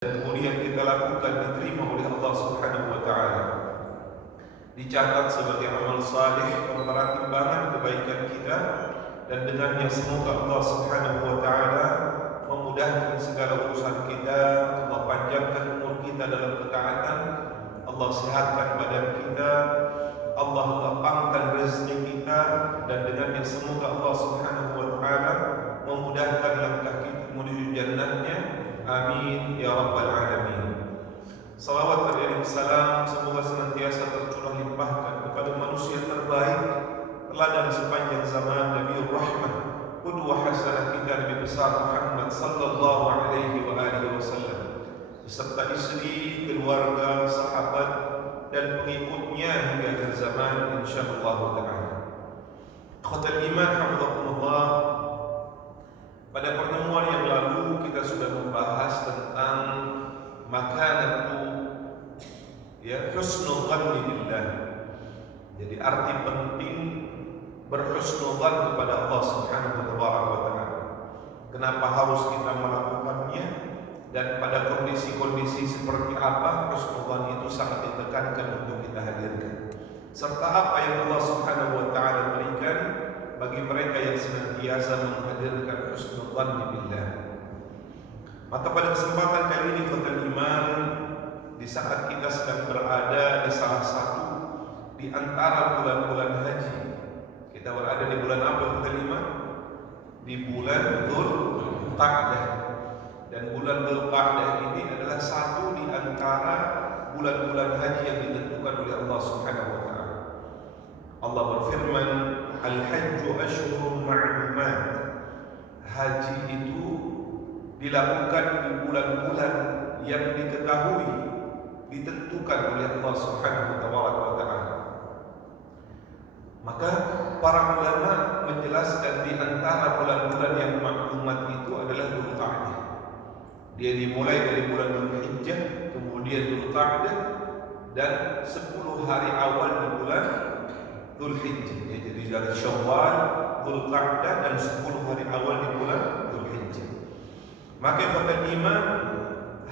dan kemudian kita lakukan diterima oleh Allah Subhanahu wa taala, dicatat sebagai amal saleh, memenuhi timbangan kebaikan kita, dan dengannya semoga Allah Subhanahu wa taala memudahkan segala urusan kita, Allah panjangkan umur kita dalam ketaatan, Allah sehatkan badan kita, Allah lapangkan rezeki kita, dan dengannya semoga Allah Subhanahu wa taala memudahkan langkah kita menuju jannahnya. Amin ya rabbal alamin. Salawat dan salam semoga senantiasa tercurah limpahkan kepada manusia terbaik, teladan sepanjang zaman, Nabiur Rahmah, qudwah hasanah kita, Nabi besar Muhammad sallallahu alaihi wa alihi wasallam, beserta istri, keluarga, sahabat, dan pengikutnya hingga akhir zaman insyaallah taala. Ikhwatal iman, hafizakumullah. Pada pertemuan yang lalu kita sudah membahas tentang makanatu husnul dhanni billah. Jadi arti penting berhusnul dhan kepada Allah Subhanahu wa taala. Kenapa harus kita melakukannya dan pada kondisi-kondisi seperti apa husnul dhan itu sangat ditekankan untuk kita hadirkan. Serta apa yang Allah Subhanahu wa taala berikan bagi mereka yang senantiasa menghadirkan husnul dhanni billah. Maka pada kesempatan kali ini ikhwatal iman, di saat kita sedang berada di salah satu di antara bulan-bulan haji, kita berada di bulan apa ikhwatal iman? Di bulan Dzulqa'dah. Dan bulan Dzulqa'dah ini adalah satu di antara bulan-bulan haji yang ditentukan oleh Allah Subhanahu wa taala. Allah berfirman, Al-Hajju Ashhurun Ma'lumat. Haji itu dilakukan di bulan-bulan yang diketahui, ditentukan oleh Allah Subhanahu wa taala. Maka para ulama menjelaskan di antara bulan-bulan yang maklumat itu adalah Dzulqa'dah. Dia dimulai dari bulan Dzulhijjah, kemudian Dzulqa'dah, dan 10 hari awal di bulan Dzulhijjah. Jadi dari Syawal, Dzulqa'dah, dan 10 hari awal di bulan Dzulhijjah. Maka pada iman,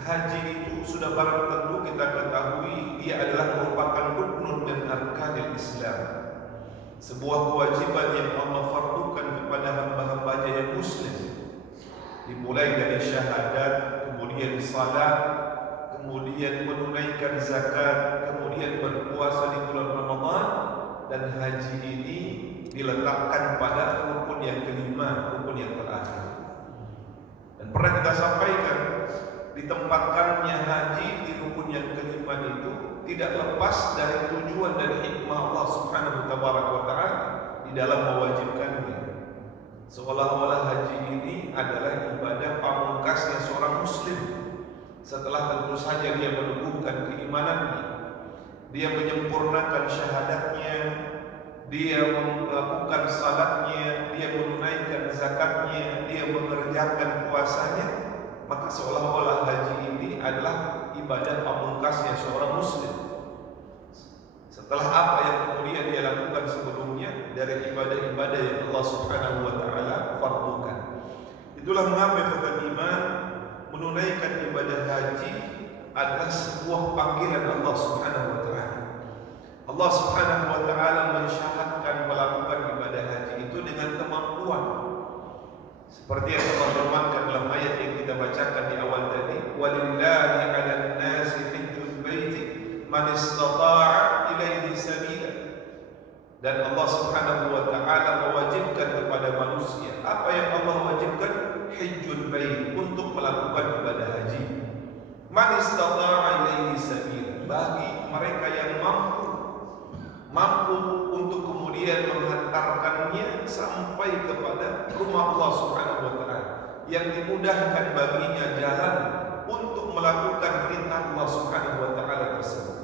haji itu sudah barang tentu kita ketahui dia adalah merupakan rukun dan arkanil Islam. Sebuah kewajiban yang Allah fardukan kepada hamba-hambanya yang muslim. Dimulai dari syahadat, kemudian salat, kemudian menunaikan zakat, kemudian berpuasa di bulan Ramadan, dan haji ini diletakkan pada rukun yang kelima, rukun yang terakhir. Dan pernah kita sampaikan, ditempatkannya haji di rukun yang kelima itu tidak lepas dari tujuan dan hikmah Allah Subhanahu wa taala di dalam mewajibkannya. Seolah-olah haji ini adalah ibadah pamungkasnya seorang muslim. Setelah tentu saja dia meneguhkan keimanannya, dia menyempurnakan syahadatnya, dia melakukan salatnya, dia menunaikan zakatnya, dia mengerjakan puasanya, maka seolah-olah haji ini adalah ibadah pamungkasnya seorang muslim. Setelah apa yang kemudian dia lakukan sebelumnya dari ibadah-ibadah yang Allah Subhanahu wa taala fardukan. Itulah mengapa kita iman menunaikan ibadah haji adalah sebuah panggilan Allah Subhanahu wa taala. Allah Subhanahu wa taala mensyaratkan melakukan ibadah haji itu dengan kemampuan. Seperti yang Allah firmankan dalam ayat yang kita bacakan di awal tadi, walillahi 'alan nasi hajjul baiti man istata'a ilaihi sabila. Dan Allah Subhanahu wa taala mewajibkan kepada manusia apa yang Allah wajibkan, hajjul bait, untuk melakukan ibadah haji. Man istata'a ilaihi sabila, bagi mereka yang mampu untuk kemudian menghantarkannya sampai kepada rumah Allah Subhanahu wa taala, yang dimudahkan baginya jalan untuk melakukan perintah Allah Subhanahu wa taala tersebut.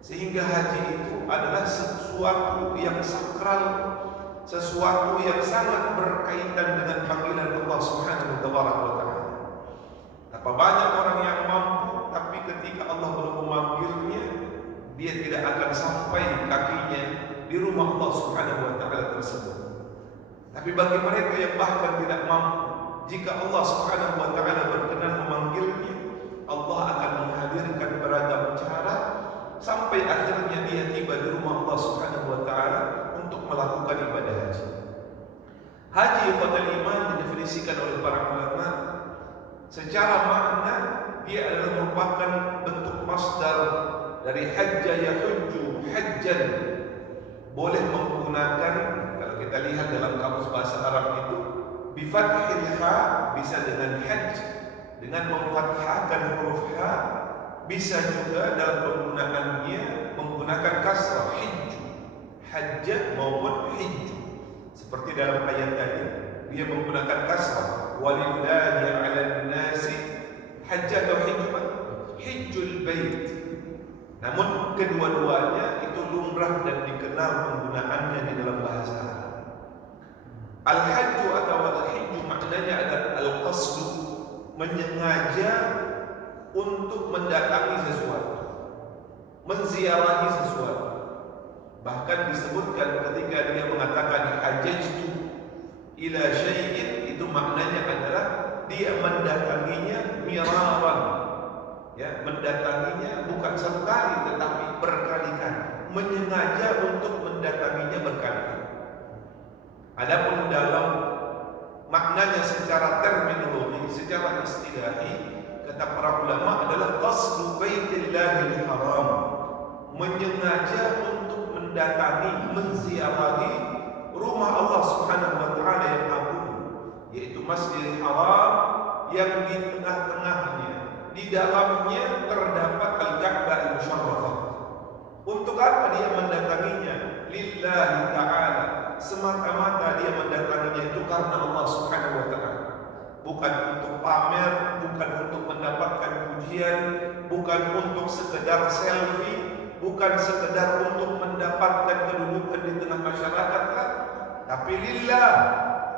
Sehingga haji itu adalah sesuatu yang sakral, sesuatu yang sangat berkaitan dengan panggilan Allah Subhanahu wa taala. Apa banyak orang yang mampu, tapi ketika Allah belum memanggilnya, dia tidak akan sampai kakinya di rumah Allah Subhanahu wa taala tersebut. Tapi bagi mereka yang bahkan tidak mampu, jika Allah Subhanahu wa taala berkenan memanggilnya, sampai akhirnya dia tiba di rumah Allah Subhanahu wa taala untuk melakukan ibadah haji. Haji ibadah iman didefinisikan oleh para ulama secara makna dia adalah merupakan bentuk masdar dari hajja yahujju hajjan. Boleh menggunakan, kalau kita lihat dalam kamus bahasa Arab itu, bi fathil ha bisa dengan hajj, dengan memfathahkan huruf ha, bisa juga dalam penggunaannya menggunakan kasrah hijju, hajja maupun hijju. Seperti dalam ayat tadi dia menggunakan kasrah, walillahi 'alan nasi hajja atau hijju, hijjul bait. Namun kedua-duanya itu lumrah dan dikenal penggunaannya di dalam bahasa Arab. Al-hajju atau al-hijju maknanya adalah al-qasdu, menyengaja untuk mendatangi sesuatu, menziarahi sesuatu. Bahkan disebutkan ketika dia mengatakan hajjajtu ila syai'in, itu maknanya adalah dia mendatanginya miraran. Ya, mendatanginya bukan sekali tetapi berkali-kali, menyengaja untuk mendatanginya berkali-kali. Adapun dalam maknanya secara terminologi, secara istilahi, kata para ulama adalah qasdu baitillahil haram, menyengaja untuk mendatangi, menziarahi rumah Allah Subhanahu wa taala yang agung, yaitu Masjidil Haram yang di tengah-tengahnya, di dalamnya terdapat Al-Ka'bah Al-Musharrafah. Untuk apa dia mendatanginya? Lillahi ta'ala, semata-mata dia mendatanginya itu karena Allah Subhanahu wa ta'ala. Bukan untuk pamer, bukan untuk mendapatkan pujian, bukan untuk sekedar selfie, bukan sekedar untuk mendapatkan kedudukan di tengah masyarakat, tapi lillah,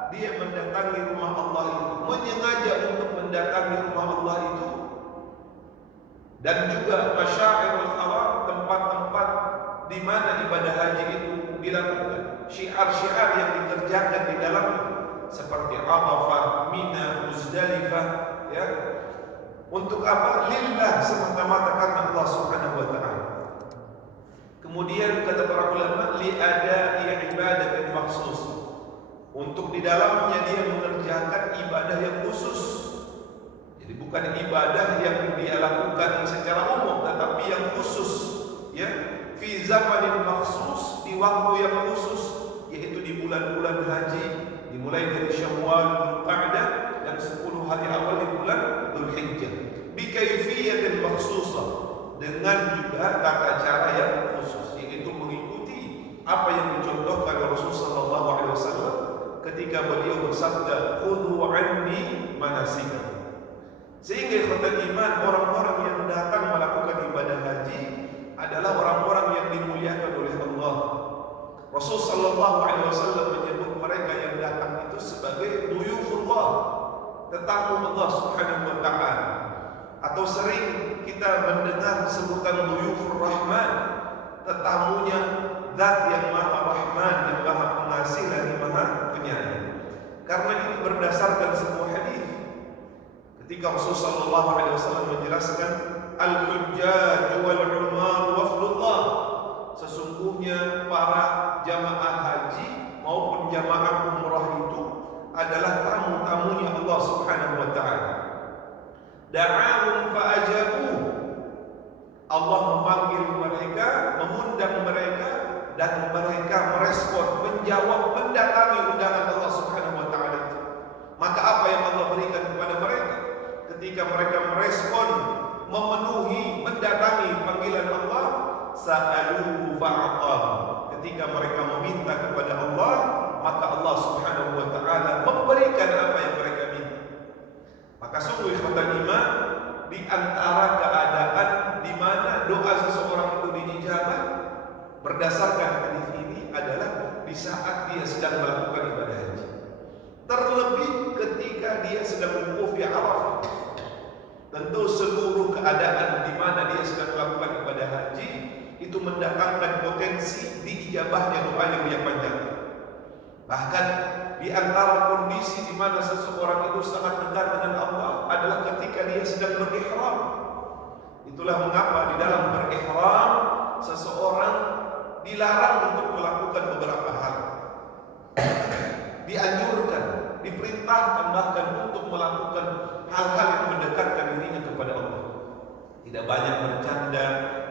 dia mendatangi rumah Allah itu, menyengaja untuk mendatangi rumah Allah itu. Dan juga masyairul haram, tempat-tempat di mana ibadah haji itu dilakukan, syiar-syiar yang dikerjakan di dalamnya, seperti Arafah, Mina, Muzdalifah, ya. Untuk apa? Lillah, semata-mata karena Allah Subhanahu wa taala. Kemudian kata para ulama, li ada ibadah yang maksus, untuk di dalamnya dia mengerjakan ibadah yang khusus. Jadi bukan ibadah yang dia lakukan secara umum, tetapi yang khusus, ya, fi zamanin maksus, di waktu yang khusus, yaitu di bulan-bulan haji, dimulai dari Syawal, Dzulqa'dah, dan 10 hari awal di bulan Dzulhijjah. Bi kaifiyatin maksusah, dengan juga tata cara yang khusus, yaitu mengikuti apa yang dicontohkan Rasul sallallahu alaihi wasallam ketika beliau bersabda, "Khudhu 'anni manasikakum." Sehingga ikhwatul iman, orang-orang yang datang melakukan ibadah haji adalah orang-orang yang dimuliakan oleh Allah. Rasul sallallahu alaihi wasallam menyebut mereka yang datang itu sebagai duyufullah, tetamu Allah Subhanahu wa taala. Atau sering kita mendengar sebutan duyufur rahman, tetamunya Zat yang Maha Rahman, yang Maha Pengasih lagi Maha Penyayang. Karena itu berdasarkan sebuah hadis. Ketika Rasulullah sallallahu alaihi wasallam menjelaskan al-hujjaj wal umar wafdullah, sesungguhnya para jamaah haji maupun jamaah umrah itu adalah tamu-tamunya Allah Subhanahu wa taala. Da'ahum fa'ajabu, Allah memanggil mereka, mengundang mereka, dan mereka merespon, menjawab, mendatangi undangan Allah Subhanahu wa taala itu. Maka apa yang Allah berikan kepada mereka? Ketika mereka merespon, memenuhi, mendatangi panggilan Allah, sa'aluhu fa'aqah. Ketika mereka meminta kepada Allah, maka Allah Subhanahu wa taala memberikan apa yang mereka minta. Maka sungguh ikhwatul iman, di antara keadaan di mana doa seseorang itu diijabah berdasarkan hadis ini adalah di saat dia sedang melakukan ibadah haji. Terlebih ketika dia sedang wukuf di Arafah. Tentu seluruh keadaan di mana dia sedang melakukan ibadah haji itu mendatangkan potensi diijabahnya doa yang dia panjatkan. Bahkan di antara kondisi di mana seseorang itu sangat dekat dengan Allah adalah ketika dia sedang berihram. Itulah mengapa di dalam berihram seseorang dilarang untuk melakukan beberapa hal. Dianjurkan, diperintahkan bahkan untuk melakukan hal-hal yang mendekatkan dirinya kepada Allah. Tidak banyak bercanda,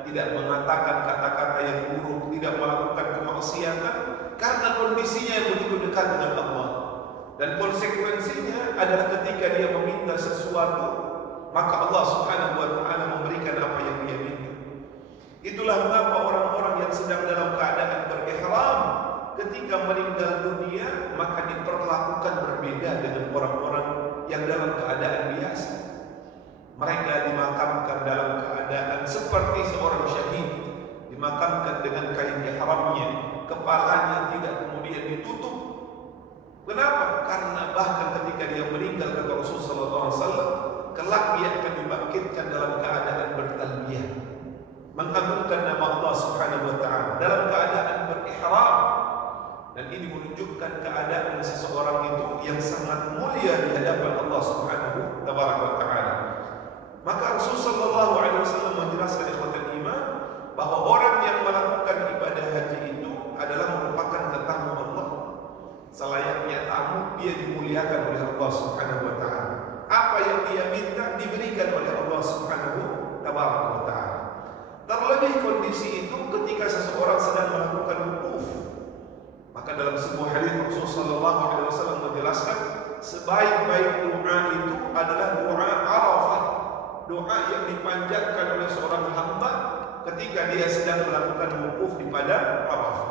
tidak mengatakan kata-kata yang buruk, tidak melakukan kemaksiatan karena kondisinya yang begitu dekat dengan Allah. Dan konsekuensinya adalah ketika dia meminta sesuatu, maka Allah Subhanahu wa taala memberikan apa yang dia minta. Itulah mengapa orang-orang yang sedang dalam keadaan berihram ketika meninggal dunia maka diperlakukan berbeda dengan orang-orang yang dalam keadaan biasa. Mereka dimakamkan dalam keadaan seperti seorang syahid, dimakamkan dengan kain ihramnya, kepalanya tidak kemudian ditutup. Kenapa? Karena bahkan ketika dia meninggal, kata Rasulullah SAW, kelak dia akan dibangkitkan dalam keadaan bertalbiyah, mengagungkan nama Allah Subhanahu wa taala dalam keadaan berihram. Dan ini menunjukkan keadaan seseorang itu yang sangat mulia di hadapan Allah Subhanahu wa taala. Maka Rasulullah SAW menjelaskan ikhwatul iman bahwa orang yang melakukan ibadah haji itu adalah merupakan tetamu Allah. Selayaknya tamu, dia dimuliakan oleh Allah Subhanahu wa taala. Apa yang dia minta diberikan oleh Allah Subhanahu wa taala. Terlebih kondisi itu ketika seseorang sedang melakukan wukuf. Maka dalam sebuah hadis Rasulullah SAW menjelaskan sebaik-baik doa itu adalah doa Arafah, doa yang dipanjatkan oleh seorang hamba ketika dia sedang melakukan wukuf di padang Arafah.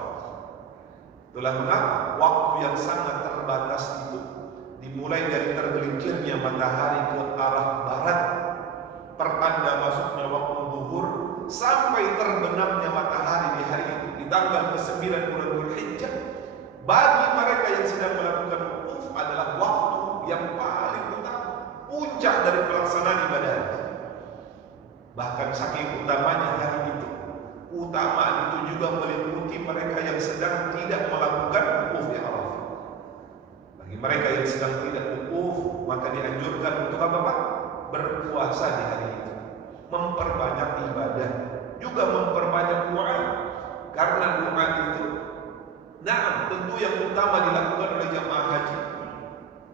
Itulah mengapa waktu yang sangat terbatas itu dimulai dari tergelincirnya matahari ke arah barat, pertanda masuknya waktu zuhur, sampai terbenamnya matahari di hari itu di tanggal ke-9 bulan Dzulhijjah. Bagi mereka yang sedang melakukan wukuf adalah waktu yang paling utama, puncak dari pelaksanaan ibadah haji. Bahkan saking utamanya hari itu, keutamaan itu juga meliputi mereka yang sedang tidak melakukan wukuf di Arafah. Bagi mereka yang sedang tidak wukuf, maka dianjurkan untuk apa Pak? Berpuasa di hari itu, memperbanyak ibadah, juga memperbanyak doa. Karena doa itu tentu yang utama dilakukan oleh jamaah haji,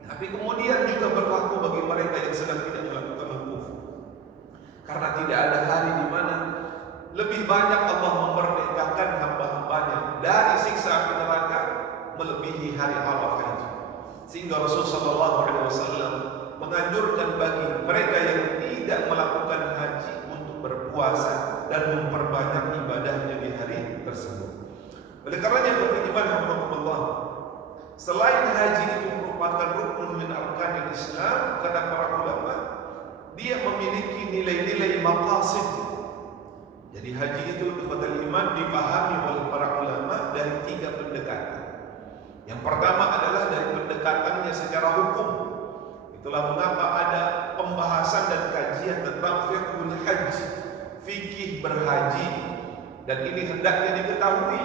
tapi kemudian juga berlaku bagi mereka yang sedang tidak melakukan wukuf. Karena tidak ada hari di mana lebih banyak Allah memerdekakan hamba-hambanya dari siksa api neraka melebihi hari Arafah itu. Sehingga Rasulullah SAW menganjurkan bagi mereka yang tidak melakukan haji untuk berpuasa dan memperbanyak ibadahnya di hari tersebut. Oleh karenanya beriman Allah, selain haji itu merupakan rukun min arkanil Islam, kata para ulama, dia memiliki nilai-nilai maqasid. Jadi haji itu kepada iman dipahami oleh para ulama dari 3 pendekatan. Yang pertama adalah dari pendekatannya secara hukum. Itulah mengapa ada pembahasan dan kajian tentang fiqhul haji, fikih berhaji. Dan ini hendaknya diketahui,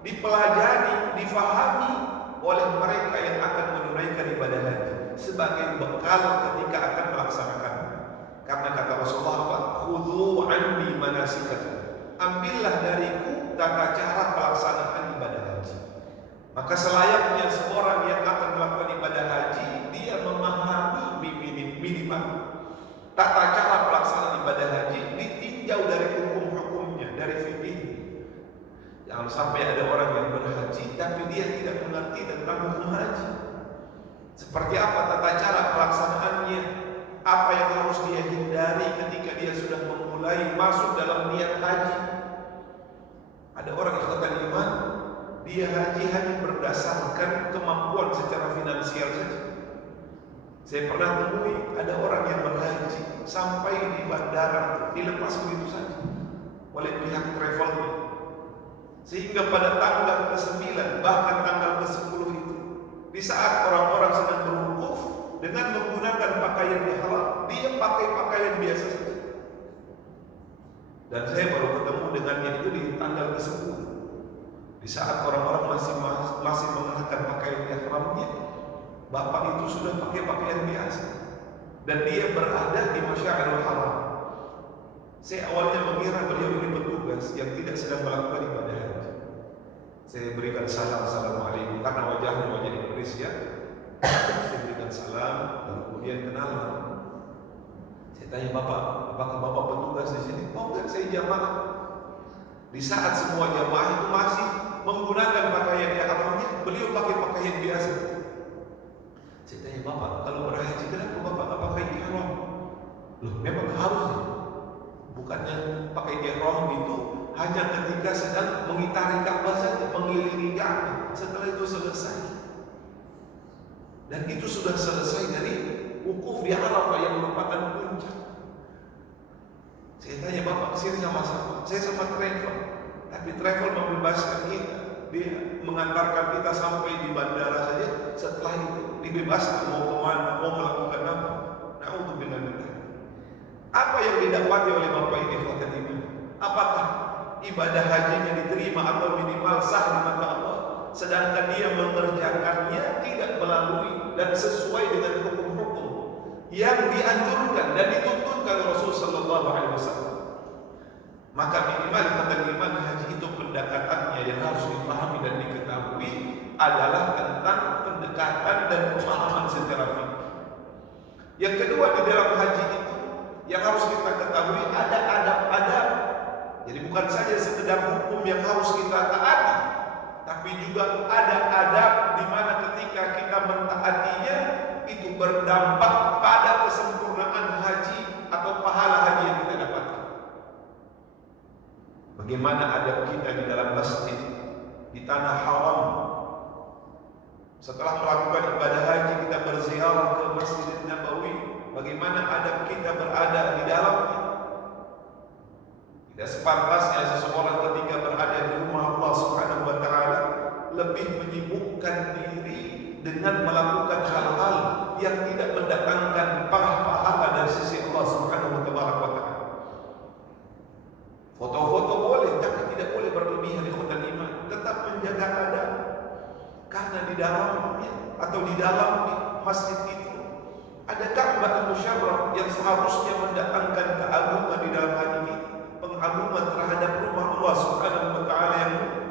dipelajari, difahami oleh mereka yang akan menunaikan ibadah haji sebagai bekal ketika akan melaksanakannya. Karena kata Rasulullah, khudhu anni manasikakum, ambillah dariku tata cara pelaksanaan ibadah haji. Maka selayaknya seorang yang akan melakukan ibadah haji, dia memahami minimal tata cara pelaksanaan ibadah haji, ditinjau dari hukum-hukumnya, dari fikih. Jangan sampai ada orang yang berhaji tapi dia tidak mengerti tentang hukum haji. Seperti apa tata cara pelaksanaannya, apa yang harus dia hindari ketika dia sudah memulai masuk dalam niat haji. Ada orang yang kata iman, dia haji hanya berdasarkan kemampuan secara finansial saja. Saya pernah temui ada orang yang berhaji sampai di bandara dilepas begitu saja oleh pihak travel, sehingga pada tanggal ke-9 bahkan tanggal ke-10 itu, di saat orang-orang sedang berwukuf dengan menggunakan pakaian ihram, dia pakai pakaian biasa saja. Dan saya baru ketemu dengannya itu di tanggal ke-10, di saat orang-orang masih mengenakan pakaian ihramnya. Bapak itu sudah pakai pakaian biasa dan dia berada di Masyairul Haram. Saya awalnya mengira beliau ini petugas petugas yang tidak sedang melakukan ibadah haji. Saya berikan salam, assalamualaikum, karena wajahnya wajah Indonesia. Saya berikan salam, lalu kemudian kenalan. Saya tanya, Bapak, apakah Bapak petugas di sini? Oh enggak, saya jamaah. Di saat semua jamaah itu masih menggunakan pakaian ihramnya, beliau pakai pakaian biasa. Saya tanya, Bapak, kalau berhaji kenapa Bapak nggak pakai ihram? Loh, memang harus. Bukannya pakai ihram itu hanya ketika sedang mengitari Ka'bah saja, mengelilingi Ka'bah. Setelah itu selesai. Dan itu sudah selesai dari wukuf di Arafah yang merupakan puncak. Saya tanya, Bapak kesini sama siapa? Saya sama travel. Tapi travel membebaskan kita. Dia mengantarkan kita sampai di bandara saja. Setelah itu dibebaskan mau kemana, mau melakukan apa. Na'udzubillah. Apa yang didapati oleh Bapak ini ikhwatal iman? Apakah ibadah hajinya diterima atau minimal sah di mata Allah, sedangkan dia mengerjakannya tidak melalui dan sesuai dengan hukum-hukum yang dianjurkan dan dituntunkan Rasul sallallahu alaihi wasallam? Maka minimal ibadah iman haji itu pendekatannya yang harus dipahami dan diketahui adalah tentang pendekatan dan pemahaman secara fikih. Yang kedua, di dalam haji itu yang harus kita ketahui ada adab-adab. Jadi bukan saja sekedar hukum yang harus kita taati, tapi juga ada adab di mana ketika kita mentaatinya itu berdampak pada kesempurnaan haji atau pahala haji yang kita dapatkan. Bagaimana adab kita di dalam masjid, di tanah haram. Setelah melakukan ibadah haji kita berziarah ke Masjidil Nabawi, bagaimana adab kita berada di dalamnya. Tidak sepantasnya seseorang ketika berada di rumah Allah Subhanahu wa taala lebih menyibukkan diri dengan melakukan hal-hal yang tidak mendatangkan pahala dari sisi Allah Subhanahu wa taala. Foto-foto boleh, tapi tidak boleh berlebihan ikhwatal iman. Tetap menjaga adab. Karena di dalamnya atau di dalam masjid itu ada Ka'bah Musyarraf yang seharusnya mendatangkan keagungan di dalam hati kita, pengagungan terhadap rumah Allah Subhanahu wa taala yang mulia.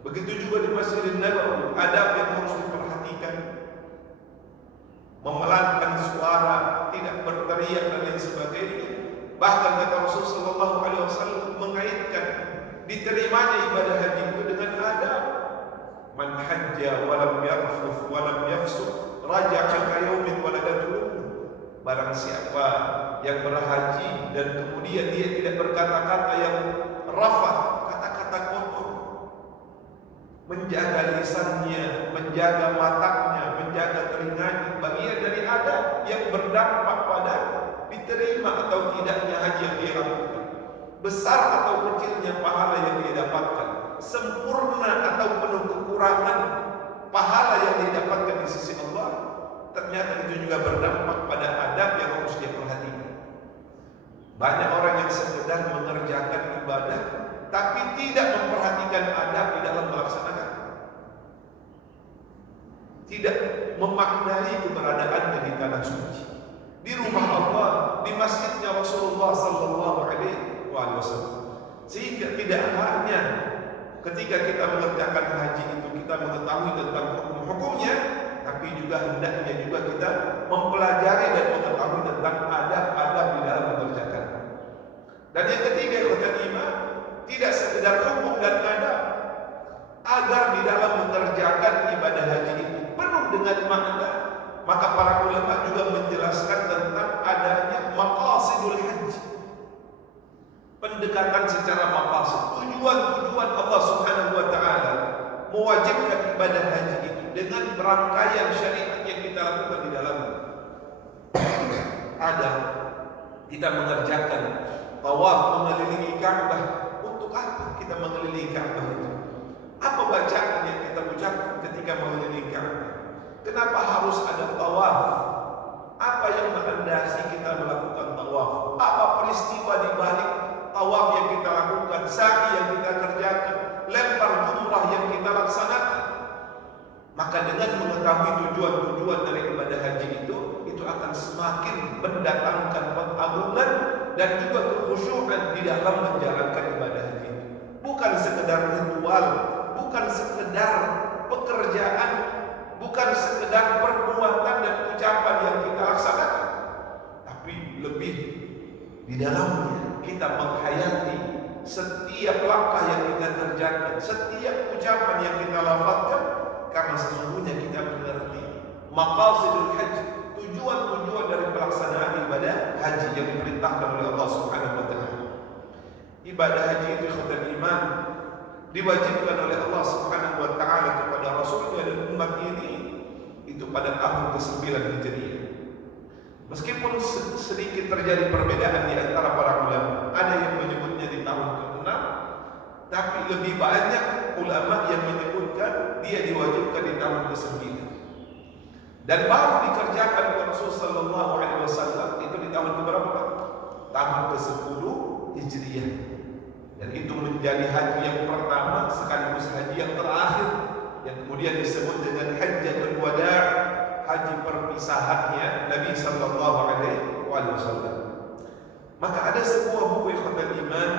Begitu juga di Masjidil Nabawi, adab yang harus diperhatikan. Memelankan suara, tidak berteriak dan lain sebagainya. Bahkan kata Rasul sallallahu alaihi wasallam mengaitkan diterimanya ibadah haji itu dengan adab. Man hajja wa lam yarfuth wa lam yafsuq raja'a ka yaumin waladatuhu. Barang siapa yang berhaji dan kemudian dia tidak berkata-kata yang rafath, kata-kata kotor, menjaga lisannya, menjaga matanya, menjaga telinganya, bagian dari adab yang berdampak pada diterima atau tidaknya haji yang dia lakukan, besar atau kecilnya pahala yang dia dapatkan, sempurna atau penuh kekurangan pahala yang dia dapatkan di sisi Allah, ternyata itu juga berdampak pada adab yang harus dia perhatikan. Banyak orang yang sekedar mengerjakan ibadah tapi tidak memperhatikan adab di dalam melaksanakan, tidak memaknai keberadaannya di tanah suci, di rumah Allah, di masjidnya Rasulullah sallallahu alaihi wasallam. Sehingga tidak hanya ketika kita mengerjakan haji itu kita mengetahui tentang hukum-hukumnya, tapi juga hendaknya juga kita mempelajari dan mengetahui tentang adab-adab di dalam mengerjakan. Dan yang ketiga, ikhwan iman, tidak sekedar hukum dan adab, agar di dalam mengerjakan ibadah haji itu penuh dengan makna. Maka para ulama juga menjelaskan tentang adanya maqasidul haji, pendekatan secara maqasid, tujuan-tujuan Allah Subhanahu wa taala mewajibkan ibadah haji itu dengan rangkaian syariat yang kita lakukan di dalamnya. Ada kita mengerjakan tawaf mengelilingi Ka'bah. Untuk apa kita mengelilingi Ka'bah itu? Apa bacaan yang kita ucapkan ketika mengelilingi Ka'bah? Kenapa harus ada tawaf? Apa yang melandasi kita melakukan tawaf? Apa peristiwa di balik tawaf yang kita lakukan, sa'i yang kita kerjakan, lempar jumrah yang kita laksanakan? Maka dengan mengetahui tujuan-tujuan dari ibadah haji itu akan semakin mendatangkan pengagungan dan juga kekhusyuan di dalam menjalankan ibadah haji. Bukan sekedar ritual, bukan sekedar pekerjaan, bukan sekedar perbuatan dan ucapan yang kita laksanakan, tapi lebih di dalamnya kita menghayati setiap langkah yang kita kerjakan, setiap ucapan yang kita lafazkan, karena sesungguhnya kita mengerti maqasidul haji, tujuan-tujuan dari pelaksanaan ibadah haji yang diperintahkan oleh Allah Subhanahu wa taala. Ibadah haji itu ikhwatul iman diwajibkan oleh Allah Subhanahu wa taala kepada Rasulnya dan umat ini itu pada tahun ke-9 Hijriah. Meskipun sedikit terjadi perbedaan di antara para ulama, ada yang menyebutnya di tahun ke-6, tapi lebih banyak ulama yang menyebutkan dia diwajibkan di tahun ke-9. Dan baru dikerjakan oleh Rasul sallallahu alaihi wasallam itu di tahun ke-berapa? Tahun ke-10 Hijriah. Dan itu menjadi haji yang pertama sekaligus haji yang terakhir, yang kemudian disebut dengan Hajjatul Wada', haji perpisahannya Nabi sallallahu alaihi wasallam. Maka ada sebuah buku ikhwatul iman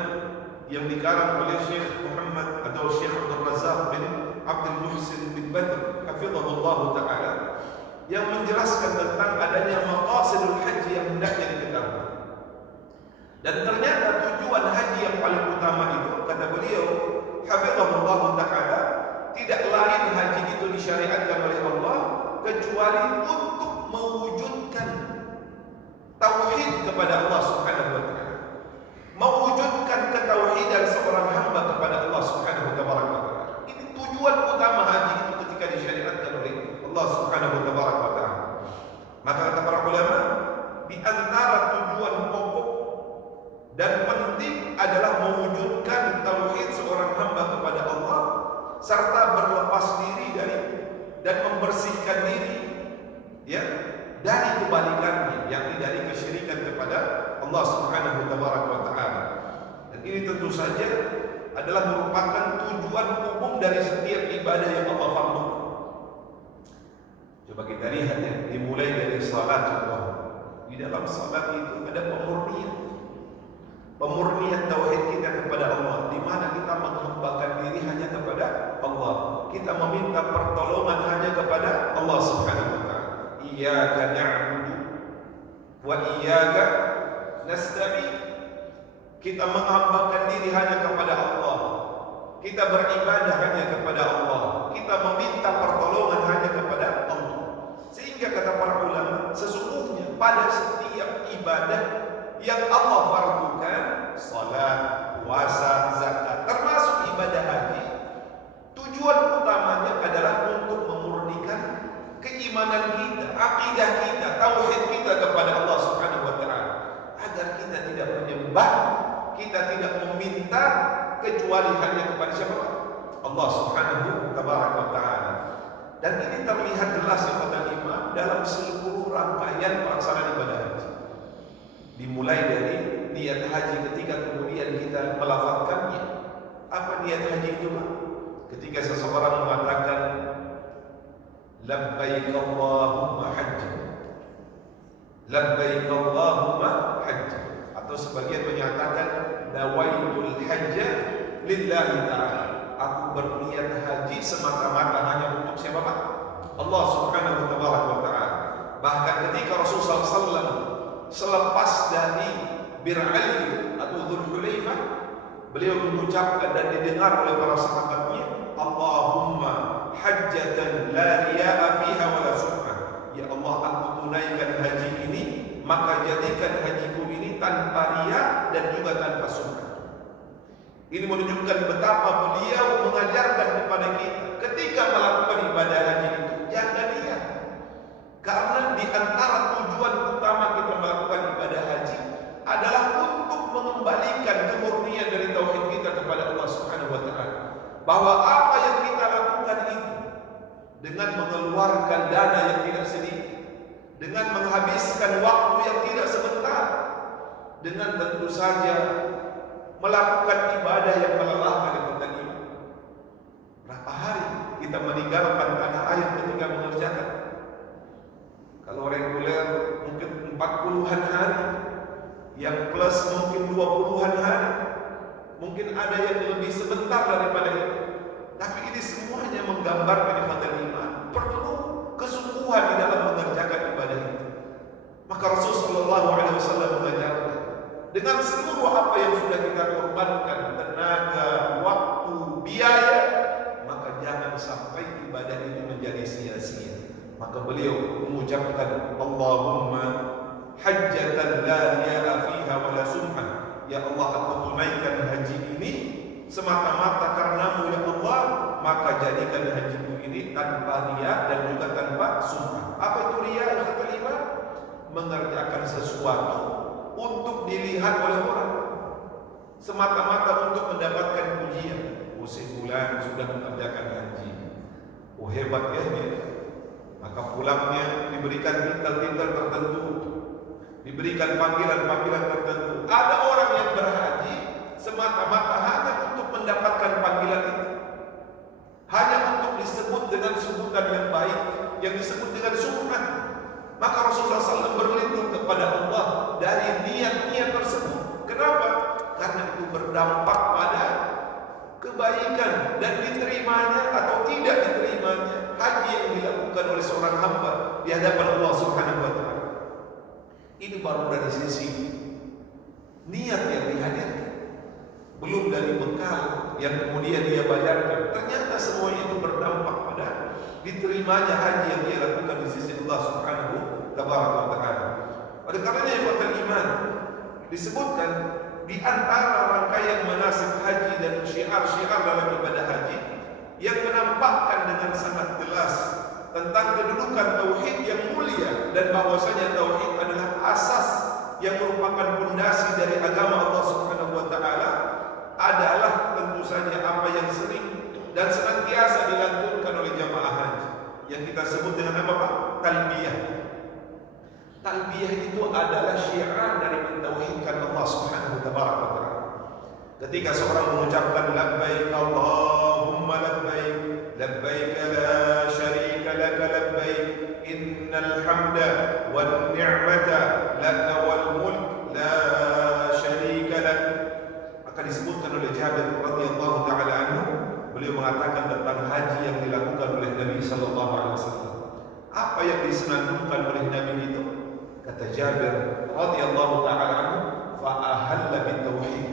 yang dikarang oleh Syekh Muhammad atau Syekh Abdul Razak bin Abdul Muhsin bin Badr hafizahullah taala yang menjelaskan tentang adanya maqasidul haji yang hendaknya diketahui. Dan ternyata tujuan haji yang paling utama itu, kata beliau hafizahullah taala, tidak lain haji itu disyariatkan oleh Allah kecuali untuk mewujudkan tauhid kepada Allah Subhanahu wa taala, mewujudkan ketauhidan seorang hamba kepada Allah Subhanahu wa taala. Ini tujuan utama haji itu ketika disyariatkan oleh Allah Subhanahu wa taala. Maka kata para ulama, di antara tujuan pokok dan penting adalah mewujudkan tauhid seorang hamba kepada Allah serta berlepas diri dari dan membersihkan diri ya dari kebalikannya, yakni dari kesyirikan kepada Allah Subhanahu wa taala. Dan ini tentu saja adalah merupakan tujuan umum dari setiap ibadah yang Allah fardukan. Coba kita lihat ya, dimulai dari salat Allah. Di dalam salat itu ada pemurnian tauhid kita kepada Allah, di mana kita menghambakan diri hanya kepada Allah. Kita meminta pertolongan hanya kepada Allah Subhanahu wa taala. Iyyaka na'budu wa iyyaka nasta'in. Kita menghambakan diri hanya kepada Allah. Kita beribadah hanya kepada Allah. Kita meminta pertolongan hanya kepada Allah. Sehingga kata para ulama, sesungguhnya pada setiap ibadah yang Allah fardukan, salat, puasa, zakat, termasuk ibadah haji, tujuan utamanya adalah untuk memurnikan keimanan kita, akidah kita, tauhid kita kepada Allah Subhanahu wa taala, agar kita tidak menyembah, kita tidak meminta kecuali hanya kepada siapa? Allah Subhanahu wa taala. Dan ini terlihat jelas kepada iman dalam seluruh rangkaian pelaksanaan ibadah haji. Dimulai dari niat haji ketika kemudian kita melafazkannya. Apa niat haji itu, Pak? Ketika seseorang mengatakan labbaik Allahumma hajj, labbaik Allahumma hajj, atau sebagian menyatakan nawaitul hajj lillahi ta'ala, aku berniat haji semata-mata hanya untuk siapa, Pak? Allah Subhanahu wa taala. Bahkan ketika Rasulullah SAW selepas dari Bir Ali atau Dzulhulaifah, beliau mengucapkan dan didengar oleh para sahabatnya, Allahumma hajjatan la riya'a fiha wa la sum'ah. Ya Allah, aku tunaikan haji ini, maka jadikan hajiku ini tanpa riya dan juga tanpa sum'ah. Ini menunjukkan betapa beliau mengajarkan kepada kita ketika melakukan ibadah haji itu jaga niat. Karena di antara tujuan utama kita melakukan ibadah haji adalah untuk mengembalikan kemurnian dari tauhid kita kepada Allah Subhanahu wa taala. Bahwa apa yang kita lakukan itu dengan mengeluarkan dana yang tidak sedikit, dengan menghabiskan waktu yang tidak sebentar, dengan tentu saja melakukan ibadah yang melelahkan kita ini. Berapa hari kita meninggalkan tanah air ketika mengerjakan? Kalau reguler mungkin 40-an hari, yang plus mungkin 20-an hari, mungkin ada yang lebih sebentar daripada itu. Tapi ini semuanya menggambarkan ibadah iman perlu kesungguhan di dalam mengerjakan ibadah itu. Maka Rasulullah SAW mengajarkan, dengan seluruh apa yang sudah kita korbankan, tenaga, waktu, biaya, maka jangan sampai ibadah itu menjadi sia-sia. Maka beliau mengucapkan, Allahumma hajjatan la riya'a fiha wa la sum'ah. Ya Allah, aku tunaikan haji ini semata-mata karenamu ya Allah, maka jadikan hajiku ini tanpa riya dan juga tanpa sum'ah. Apa itu riya? Kata lima, mengerjakan sesuatu untuk dilihat oleh orang, semata-mata untuk mendapatkan pujian. Oh, si fulan sudah mengerjakan haji, oh hebat ya dia. Maka pulangnya diberikan titel-titel tertentu, diberikan panggilan-panggilan tertentu. Ada orang yang berhaji semata-mata hanya untuk mendapatkan panggilan itu, hanya untuk disebut dengan sebutan yang baik, yang disebut dengan sunnah. Maka Rasulullah SAW berlindung kepada Allah dari niat-niat tersebut. Kenapa? Karena itu berdampak pada kebaikan dan diterimanya atau tidak diterimanya haji yang dilakukan oleh seorang hamba di hadapan Allah Subhanahu wa taala. Ini baru dari sisi niat yang dihadirkan, belum dari bekal yang kemudian dia bayarkan. Ternyata semuanya itu berdampak pada diterimanya haji yang dia lakukan di sisi Allah Subhanahu wa taala. Oleh karenanya ikhwatul iman, disebutkan di antara rangkaian manasik haji dan syiar-syiar dalam ibadah haji yang menampakkan dengan sangat jelas tentang kedudukan tauhid yang mulia dan bahwasanya tauhid adalah asas yang merupakan pondasi dari agama Allah Subhanahu wa taala adalah tentu saja apa yang sering dan senantiasa dilantunkan oleh jamaah haji yang kita sebut dengan apa Pak? Talbiyah. Talbiyah itu adalah syiar dari mentauhidkan Allah Subhanahu wa taala. Ketika seorang mengucapkan labbaik Allahumma labbaik, labbaik la syarika laka labbaik, innal hamda wan ni'mata laka wal mulk la syarika lak. Akan disebutkan oleh Jabir radhiyallahu taala anhu, beliau mengatakan tentang haji yang dilakukan oleh Nabi sallallahu alaihi wasallam. Apa yang disenandungkan oleh Nabi itu? Kata Jabir radhiyallahu taala anhu, fa ahalla bit tauhid.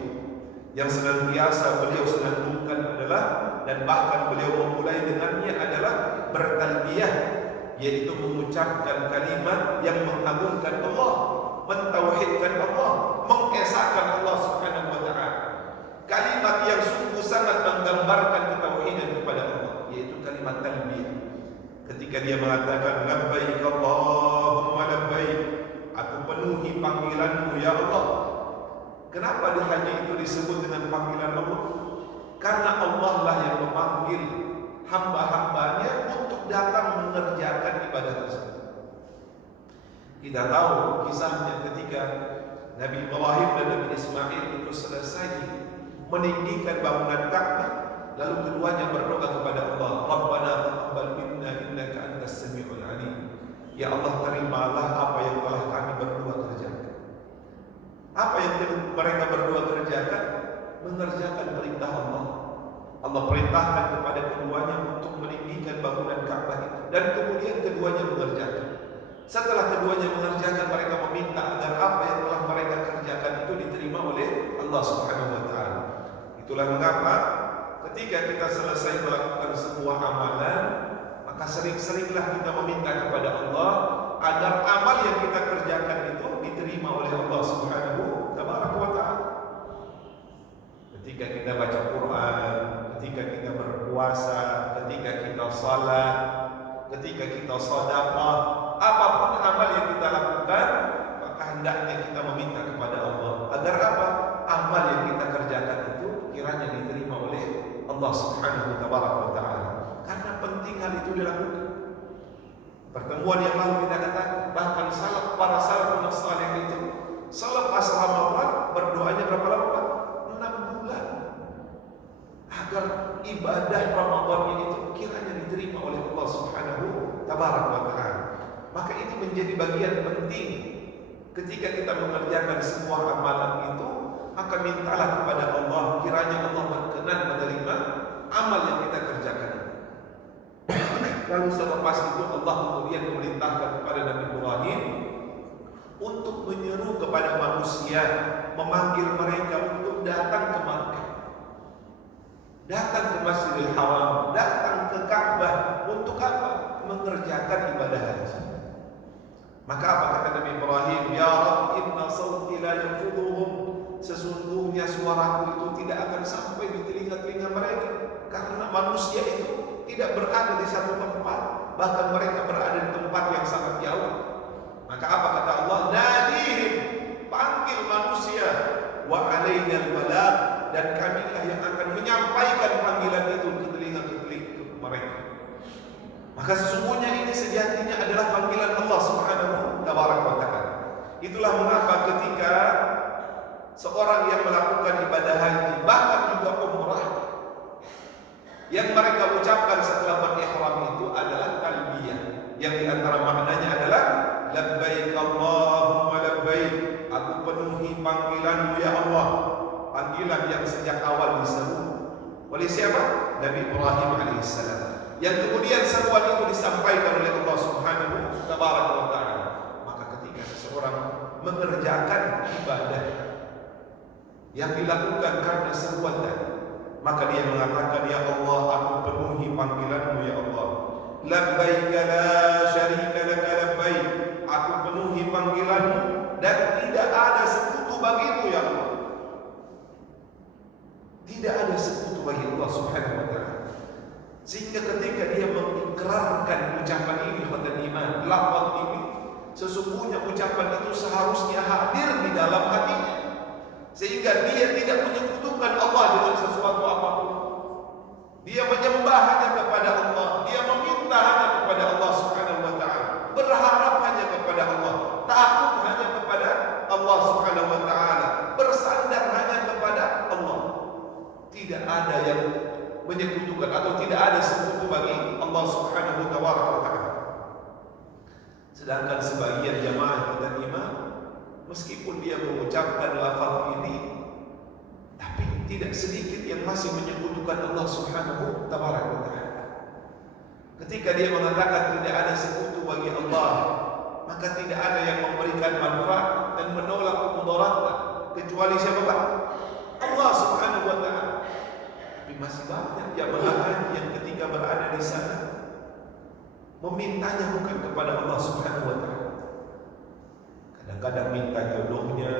Yang senantiasa beliau senandungkan adalah, dan bahkan beliau memulai dengannya adalah bertalbiyah, yaitu mengucapkan kalimat yang mengagungkan Allah, mentauhidkan Allah, mengesahkan Allah Subhanahu wa taala. Kalimat yang sungguh sangat menggambarkan ketauhidan kepada Allah, yaitu kalimat talbiyah. Ketika dia mengatakan labbaik Allahumma labbaik, aku penuhi panggilanmu ya Allah. Kenapa di haji itu disebut dengan panggilan Allah? Karena Allah lah yang memanggil hamba-hambanya untuk datang mengerjakan ibadah tersebut. Kita tahu kisahnya ketika Nabi Ibrahim dan Nabi Ismail itu selesai meninggikan bangunan Ka'bah, lalu keduanya berdoa kepada Allah, Rabbana taqabbal minna innaka antas samiul alim. Ya Allah, terimalah apa yang telah kami berdua kerjakan. Apa yang mereka berdua kerjakan? Mengerjakan perintah Allah. Allah perintahkan kepada keduanya untuk meninggikan bangunan Ka'bah itu, dan kemudian keduanya mengerjakan. Setelah keduanya mengerjakan, mereka meminta agar apa yang telah mereka kerjakan itu diterima oleh Allah Subhanahu wa taala. Itulah mengapa ketika kita selesai melakukan sebuah amalan, maka sering-seringlah kita meminta kepada Allah agar amal yang kita kerjakan itu diterima oleh Allah Subhanahu wa taala. Ketika kita baca Quran, ketika kita berpuasa, ketika kita salat, ketika kita sedekah, apapun amal yang kita lakukan, maka hendaknya kita meminta kepada Allah agar apa? Amal yang kita kerjakan itu kiranya diterima oleh Allah Subhanahu wa taala. Karena penting hal itu dilakukan. Pertemuan yang lalu kita katakan, bahkan para salafun saleh itu selepas Ramadan berdoanya berapa lama Pak? 6 bulan. Agar ibadah Ramadan itu kiranya diterima oleh Allah Subhanahu wa taala. Maka ini menjadi bagian penting ketika kita mengerjakan sebuah amalan itu, maka mintalah kepada Allah, kiranya Allah berkenan menerima amal yang kita kerjakan. Lalu selepas itu Allah kemudian memerintahkan kepada Nabi Ibrahim untuk menyeru kepada manusia, memanggil mereka untuk datang ke Makkah, datang ke Masjidil Haram, datang ke Ka'bah. Untuk apa? Mengerjakan ibadah haji. Maka apa kata Nabi Ibrahim? Ya Rabb, inna sawti la yanfudhuhum. Sesungguhnya suaraku itu tidak akan sampai di telinga-telinga mereka, karena manusia itu tidak berada di satu tempat, bahkan mereka berada di tempat yang sangat jauh. Maka apa kata Allah? Nadihim, panggil manusia, wa alainal balagh, dan kamilah yang akan menyampaikan panggilan itu ke telinga-telinga mereka. Maka sesungguhnya ini sejatinya adalah panggilan Allah Subhanahu wa ta'ala. Itulah mengapa ketika seorang yang melakukan ibadah haji, bahkan juga umrah, yang mereka ucapkan setelah berihram itu adalah talbiyah, yang diantara maknanya adalah labbaik Allahumma labbaik, aku penuhi panggilanmu ya Allah. Panggilan yang sejak awal diseru oleh siapa? Nabi Ibrahim alaihissalam, yang kemudian seruan itu disampaikan oleh Allah Subhanahu wa ta'ala. Maka ketika seseorang mengerjakan ibadah yang dilakukan karena seruan tadi, maka dia mengatakan, ya Allah, aku penuhi panggilanmu ya Allah. Labbaik la syarika laka labbaik, aku penuhi panggilanmu dan tidak ada sekutu bagimu ya Allah. Tidak ada sekutu bagi Allah Subhanahu wa ta'ala. Sehingga ketika dia mengikrarkan ucapan ini, kata iman, lafaz ini, sesungguhnya ucapan itu seharusnya hadir di dalam hatinya, sehingga dia tidak menyekutukan Allah dengan sesuatu apapun. Dia menyembah hanya kepada Allah, dia meminta hanya kepada Allah Subhanahu wa ta'ala, berharap hanya kepada Allah, takut hanya kepada Allah Subhanahu wa ta'ala, bersandar hanya kepada Allah. Tidak ada yang menyekutukan atau tidak ada sekutu bagi Allah Subhanahu wa ta'ala. Sedangkan sebagian jamaah dan imam, meskipun dia mengucapkan lafaz ini, tapi tidak sedikit yang masih menyekutukan Allah Subhanahu wa ta'ala. Ketika dia mengatakan tidak ada sekutu bagi Allah, maka tidak ada yang memberikan manfaat dan menolak kemudaratan kecuali siapa Pak? Allah Subhanahu wa ta'ala. Tapi masih banyak jamaah haji yang ketika berada di sana memintanya bukan kepada Allah Subhanahu wa ta'ala. Kadang-kadang minta jodohnya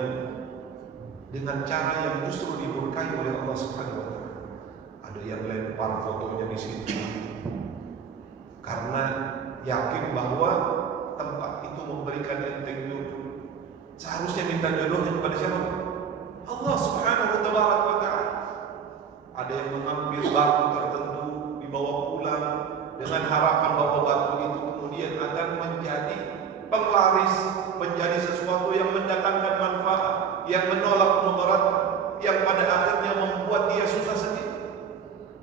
dengan cara yang justru dimurkai oleh Allah Subhanahu wa ta'ala. Ada yang lempar fotonya di situ karena yakin bahwa tempat itu memberikan enteng jodoh. Seharusnya minta jodohnya kepada siapa? Allah Subhanahu wa ta'ala. Ada yang mengambil batu tertentu dibawa pulang dengan harapan bahwa batu itu kemudian akan menjadi penglaris, menjadi sesuatu yang mendatangkan manfaat, yang menolak mudarat, yang pada akhirnya membuat dia susah sendiri.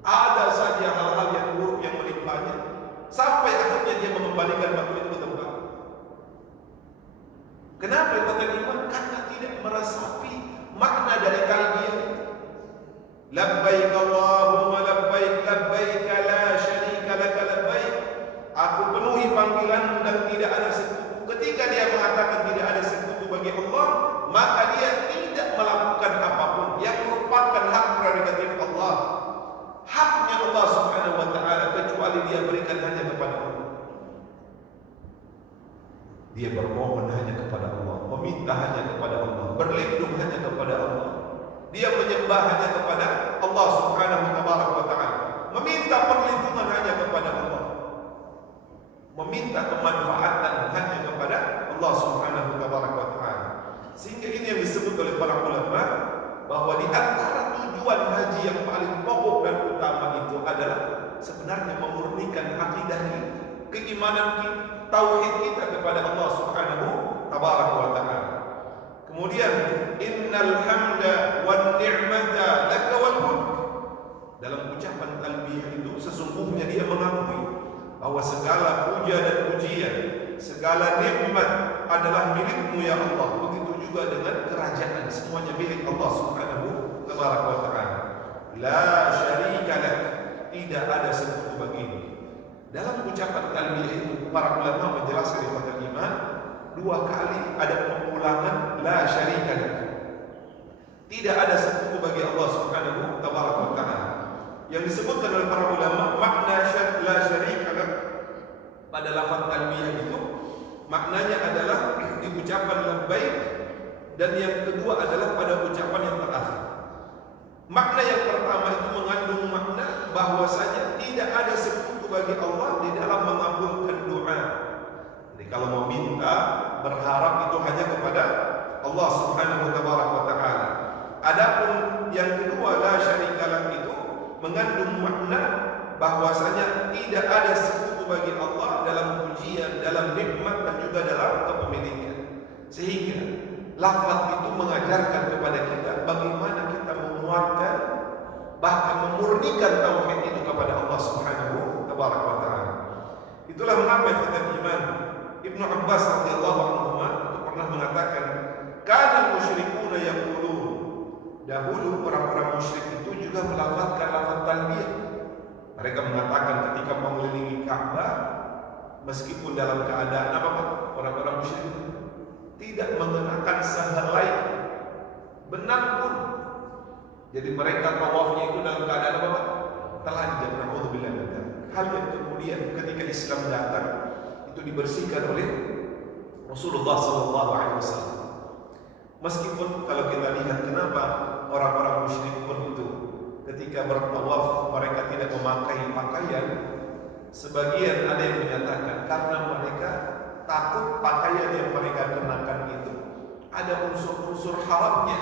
Ada saja hal-hal yang buruk yang menimpanya, sampai akhirnya dia mengembalikan batu itu ke tempat. Kenapa kata iman? Karena tidak meresapi makna dari talbiyah. Labbaik Allahumma labbaik, labbaik la syarika laka labbaik, aku penuhi panggilanmu dan tidak ada sekutu. Ketika dia mengatakan tidak ada sekutu bagi Allah, maka dia tidak melakukan apapun yang merupakan hak prerogatif Allah, haknya Allah Subhanahu wa ta'ala, kecuali dia berikan hanya kepada Allah. Dia bermohon hanya kepada Allah, meminta hanya kepada Allah, berlindung hanya kepada Allah. Dia menyembah hanya kepada Allah Subhanahu wa ta'ala, meminta perlindungan hanya kepada Allah, meminta kemanfaatan hanya kepada Allah Subhanahu wa ta'ala. Sehingga ini yang disebut oleh para ulama bahwa di antara tujuan haji yang paling pokok dan utama itu adalah sebenarnya memurnikan akidah kita, keimanan kita, tauhid kita kepada Allah Subhanahu wa ta'ala. Kemudian innal hamda wan ni'mata laka wal mulk. Dalam ucapan talbiyah itu sesungguhnya dia mengakui bahwa segala puja dan pujian, segala nikmat adalah milikmu ya Allah. Begitu juga dengan kerajaan, semuanya milik Allah Subhanahu wa ta'ala. La syarika lak, tidak ada sekutu bagimu. Dalam ucapan talbiyah itu para ulama menjelaskan ikhwatal iman, 2 kali ada pengulangan la syarika lak. Tidak ada sekutu bagi Allah Subhanahu wa ta'ala. Yang disebutkan oleh para ulama, makna la syarika lak pada lafaz talbiyah itu maknanya adalah di ucapan labbaik, dan yang kedua adalah pada ucapan yang terakhir. Makna yang pertama itu mengandung makna bahwasanya tidak ada sekutu bagi Allah di dalam mengabulkan doa. Jadi kalau mau minta, berharap itu hanya kepada Allah Subhanahu wa ta'ala. Adapun yang kedua la syarika lak itu mengandung makna bahwasanya tidak ada sekutu bagi Allah dalam pujian, dalam nikmat, dan juga dalam kepemilikan. Sehingga lafaz itu mengajarkan kepada kita bagaimana kita menguatkan, bahkan memurnikan tauhid itu kepada Allah Subhanahu wa ta'ala. Itulah mengapa ikhwatul iman, Ibnu Abbas radhiyallahu anhu itu pernah mengatakan, kana musyrikuna yaqulun, dahulu orang-orang musyrik itu juga melafazkan lafaz talbiyah. Mereka mengatakan ketika mengelilingi Ka'bah, meskipun dalam keadaan apa Pak? Orang-orang musyrik itu tidak mengenakan sehelai benang pun. Jadi mereka tawafnya itu dalam keadaan apa Pak? Telanjang. Naudzubillah min dzalik. Hal yang kemudian ketika Islam datang itu dibersihkan oleh Rasulullah SAW. Meskipun kalau kita lihat kenapa orang-orang musyrik pun itu ketika bertawaf mereka tidak memakai pakaian, sebagian ada yang menyatakan karena mereka takut pakaian yang mereka kenakan itu ada unsur-unsur haramnya,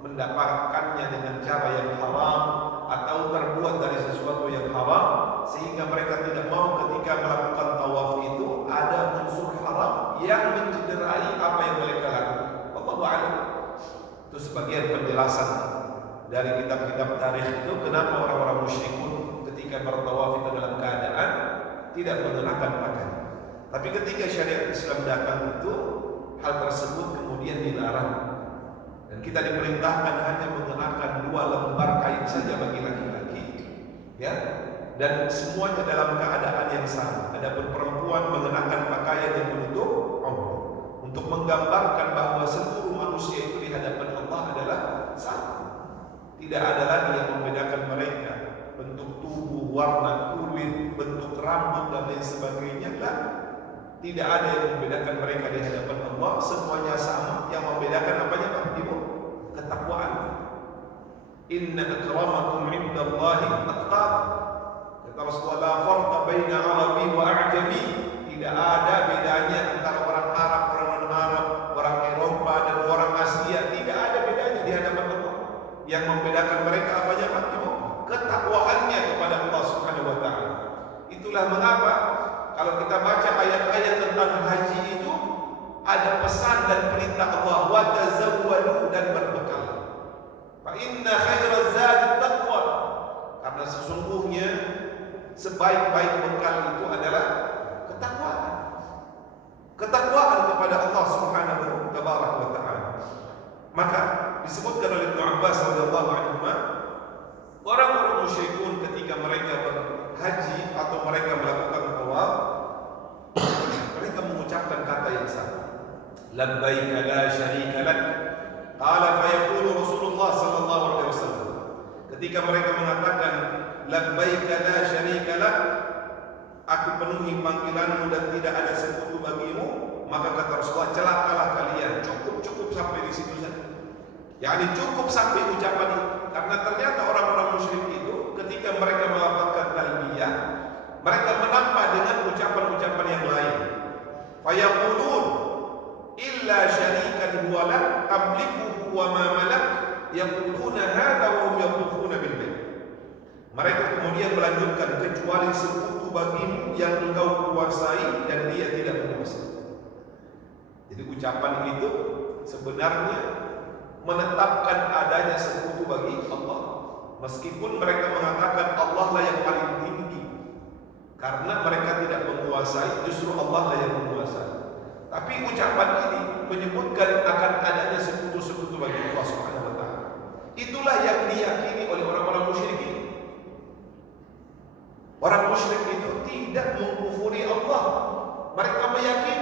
mendapatkannya dengan cara yang haram atau terbuat dari sesuatu yang haram, sehingga mereka tidak mau ketika melakukan tawaf itu ada unsur haram yang mencederai apa yang mereka lakukan. Wallahu a'lam. Itu sebagian penjelasan dari kitab-kitab tarikh itu kenapa orang-orang musyrikun ketika bertawaf itu dalam keadaan tidak mengenakan pakaian. Tapi ketika syariat Islam datang itu hal tersebut kemudian dilarang, dan kita diperintahkan hanya mengenakan 2 lembar kain saja bagi laki-laki, ya, dan semuanya dalam keadaan yang sama. Adapun perempuan mengenakan pakaian yang menutup aurat untuk menggambarkan bahwa seluruh manusia itu di hadapan Allah adalah sama. Tidak ada lagi yang membedakan mereka, bentuk tubuh, warna kulit, bentuk rambut, dan lain sebagainya. Tidak ada yang membedakan mereka di hadapan Allah. Semuanya sama. Yang membedakan apanya Pak? Ibu? Ketakwaan. Inna akramakum indallahi atqakum. Kata Rasulullah, la farqa baina Arabi wa A'jami. Tidak ada bedanya antara orang Arab, orang non-Arab, orang Eropa, dan orang Asia. Tidak ada bedanya di hadapan Allah. Yang membedakan mereka apanya Pak? Ibu? Ketakwaannya kepada Allah Subhanahu wa ta'ala. Itulah mengapa kalau kita baca ayat-ayat tentang haji itu ada pesan dan perintah Allah, wa tazawwadu, dan berbekal. Fa inna khairaz zadi taqwa. Karena sesungguhnya sebaik-baik bekal itu adalah ketakwaan. Ketakwaan kepada Allah Subhanahu wa ta'ala. Maka disebutkan oleh Ibnu Abbas radhiyallahu anhu, orang-orang musyrikun ketika mereka berhaji atau mereka melakukan tawaf, mereka mengucapkan kata yang sama, labbaik la syarika lak. Qala fa yaqulu Rasulullah sallallahu alaihi wasallam, ketika mereka mengatakan labbaik la syarika lak, aku penuhi panggilanmu dan tidak ada sekutu bagimu, maka kata Rasulullah, celakalah kalian, cukup sampai di situ saja. Yani cukup sampai ucapan itu. Karena ternyata orang-orang musyrik itu ketika mereka melafazkan talbiyah, mereka menambah dengan ucapan-ucapan yang lain. Fayaqulun illa syarikan huwa lak amlikuhu wa ma malak yaquluna hadza wa hum yaqufuna bil bait. Mereka kemudian melanjutkan, kecuali sekutu bagimu yang engkau kuasai dan dia tidak menguasai. Jadi ucapan itu sebenarnya menetapkan adanya sekutu bagi Allah, meskipun mereka mengatakan Allah lah yang paling tinggi, karena mereka tidak menguasai, justru Allah lah yang menguasai. Tapi ucapan ini menyebutkan akan adanya sekutu-sekutu bagi Allah Subhanahu wa taala. Itulah yang diyakini oleh orang-orang musyrikin. Orang musyrik itu tidak mengkufuri Allah. Mereka meyakini